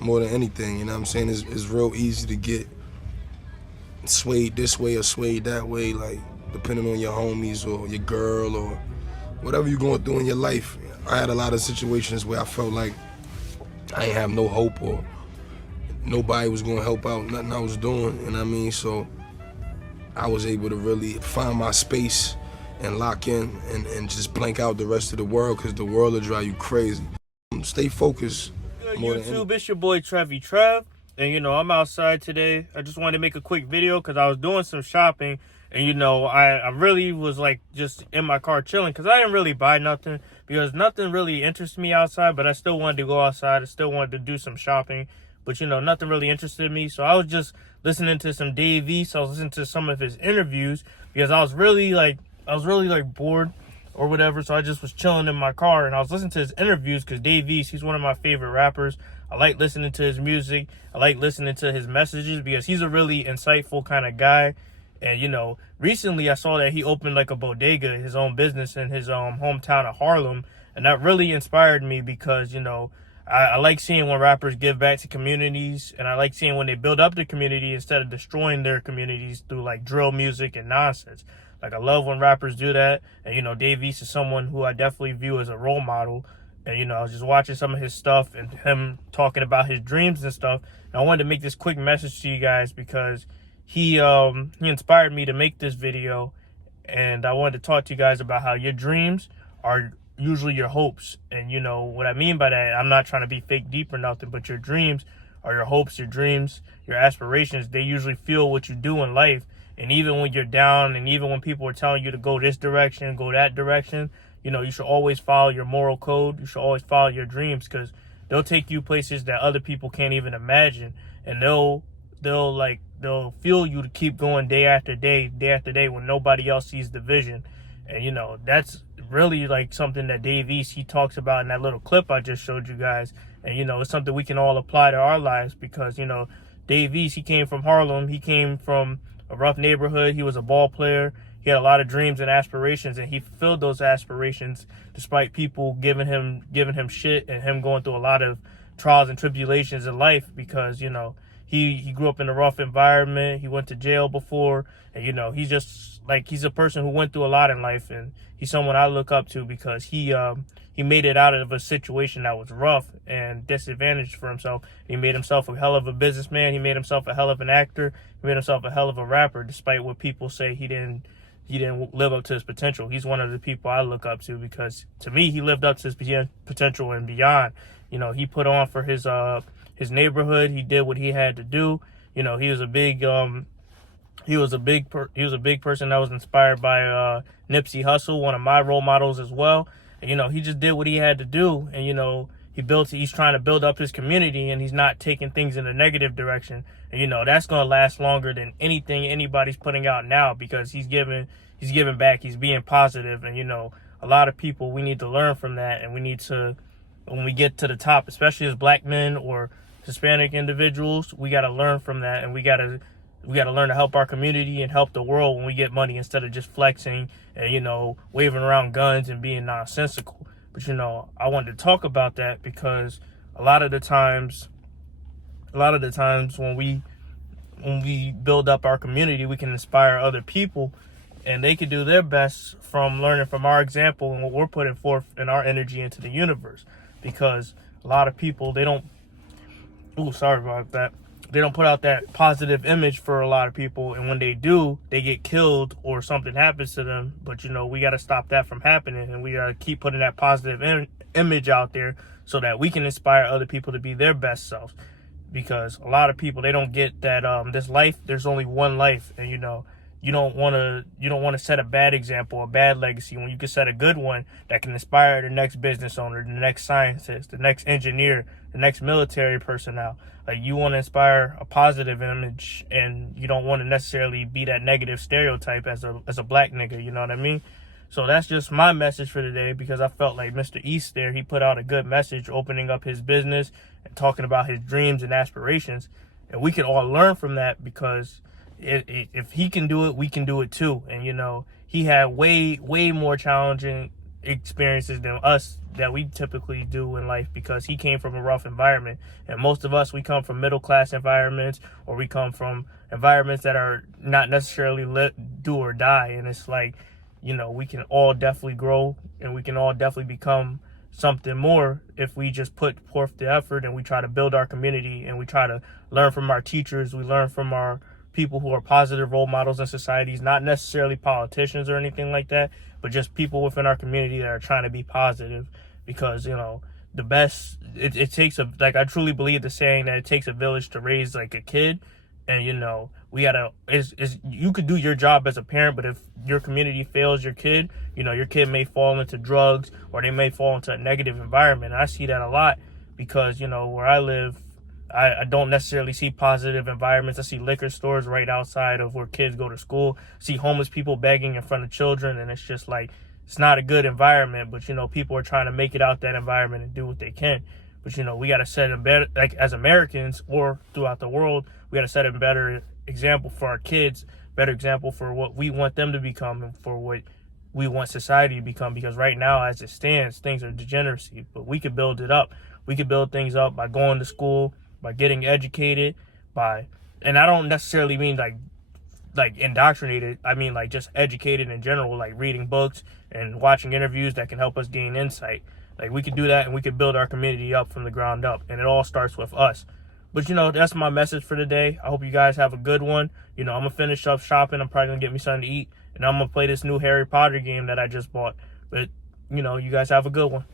more than anything. You know what I'm saying? It's real easy to get swayed this way or swayed that way, like depending on your homies or your girl or whatever you're going through in your life. I had a lot of situations where I felt like I ain't have no hope or nobody was gonna help out nothing I was doing, you know what I mean? So I was able to really find my space and lock in and just blank out the rest of the world, because the world will drive you crazy. Stay focused. Good More than YouTube, it's your boy Trevi Trev, and I'm outside today. I just wanted to make a quick video because I was doing some shopping, and I really was like just in my car chilling because I didn't really buy nothing because nothing really interests me outside, but I still wanted to go outside. I still wanted to do some shopping, but nothing really interested me. So I was just listening to some Dave East. I was listening to some of his interviews because I was really bored or whatever. So I just was chilling in my car and I was listening to his interviews because Dave East, he's one of my favorite rappers. I like listening to his music. I like listening to his messages because he's a really insightful kind of guy. And recently I saw that he opened like a bodega, his own business in his hometown of Harlem, and that really inspired me because I like seeing when rappers give back to communities, and I like seeing when they build up the community instead of destroying their communities through like drill music and nonsense. Like, I love when rappers do that. And Dave East is someone who I definitely view as a role model. And I was just watching some of his stuff and him talking about his dreams and stuff. And I wanted to make this quick message to you guys because he inspired me to make this video. And I wanted to talk to you guys about how your dreams are usually your hopes. And what I mean by that, I'm not trying to be fake deep or nothing, but your dreams are your hopes, your dreams, your aspirations. They usually fuel what you do in life. And even when you're down, and even when people are telling you to go this direction, go that direction, you should always follow your moral code. You should always follow your dreams, because they'll take you places that other people can't even imagine. And they'll fuel you to keep going day after day when nobody else sees the vision. And that's really like something that Dave East, he talks about in that little clip I just showed you guys. And it's something we can all apply to our lives, because Dave East, he came from Harlem. He came from a rough neighborhood. He was a ball player. He had a lot of dreams and aspirations, and he fulfilled those aspirations despite people giving him shit and him going through a lot of trials and tribulations in life, because he grew up in a rough environment. He went to jail before, and he's just like, he's a person who went through a lot in life, and he's someone I look up to because he made it out of a situation that was rough and disadvantaged for himself. He made himself a hell of a businessman. He made himself a hell of an actor. He made himself a hell of a rapper, despite what people say he didn't live up to his potential. He's one of the people I look up to because, to me, he lived up to his potential and beyond. He put on for his neighborhood. He did what he had to do. He was a big person that was inspired by Nipsey Hussle, one of my role models as well. And, he just did what he had to do. And, he's trying to build up his community, and he's not taking things in a negative direction. And, that's going to last longer than anything anybody's putting out now, because he's giving back. He's being positive. And, a lot of people, we need to learn from that. And we need to, when we get to the top, especially as black men or Hispanic individuals, we got to learn from that. And we got to learn to help our community and help the world when we get money, instead of just flexing and, waving around guns and being nonsensical. But, I wanted to talk about that because a lot of the times when we build up our community, we can inspire other people, and they can do their best from learning from our example and what we're putting forth in our energy into the universe. Because a lot of people, they don't put out that positive image for a lot of people, and when they do, they get killed or something happens to them. But we got to stop that from happening, and we got to keep putting that positive image out there so that we can inspire other people to be their best selves. Because a lot of people, they don't get that this life, there's only one life, and you don't want to set a bad example, a bad legacy, when you can set a good one that can inspire the next business owner, the next scientist, the next engineer, the next military personnel. Like, you want to inspire a positive image, and you don't want to necessarily be that negative stereotype as a black nigga, you know what I mean? So that's just my message for today, because I felt like Mr. East there, he put out a good message opening up his business and talking about his dreams and aspirations. And we can all learn from that, because if he can do it, we can do it too. And he had way more challenging experiences than us that we typically do in life, because he came from a rough environment, and most of us, we come from middle class environments, or we come from environments that are not necessarily do or die. And it's like, you know, we can all definitely grow, and we can all definitely become something more if we just put forth the effort, and we try to build our community, and we try to learn from our teachers, we learn from our people who are positive role models in societies, not necessarily politicians or anything like that, but just people within our community that are trying to be positive. Because, you know, the best, it takes a, like, I truly believe the saying that it takes a village to raise like a kid. And, you know, we gotta, you could do your job as a parent, but if your community fails your kid, you know, your kid may fall into drugs, or they may fall into a negative environment. And I see that a lot, because, you know, where I live, I don't necessarily see positive environments. I see liquor stores right outside of where kids go to school. I see homeless people begging in front of children, and it's just like, it's not a good environment. But, you know, people are trying to make it out that environment and do what they can. But, you know, we got to set a better, like, as Americans or throughout the world, we got to set a better example for our kids, better example for what we want them to become, and for what we want society to become. Because right now, as it stands, things are degeneracy, but we could build it up. We could build things up by going to school, by getting educated, and I don't necessarily mean like indoctrinated. I mean like just educated in general, like reading books and watching interviews that can help us gain insight. Like, we could do that, and we could build our community up from the ground up, and it all starts with us. But, you know, that's my message for today. I hope you guys have a good one. You know, I'm gonna finish up shopping. I'm probably gonna get me something to eat, and I'm gonna play this new Harry Potter game that I just bought. But, you know, you guys have a good one.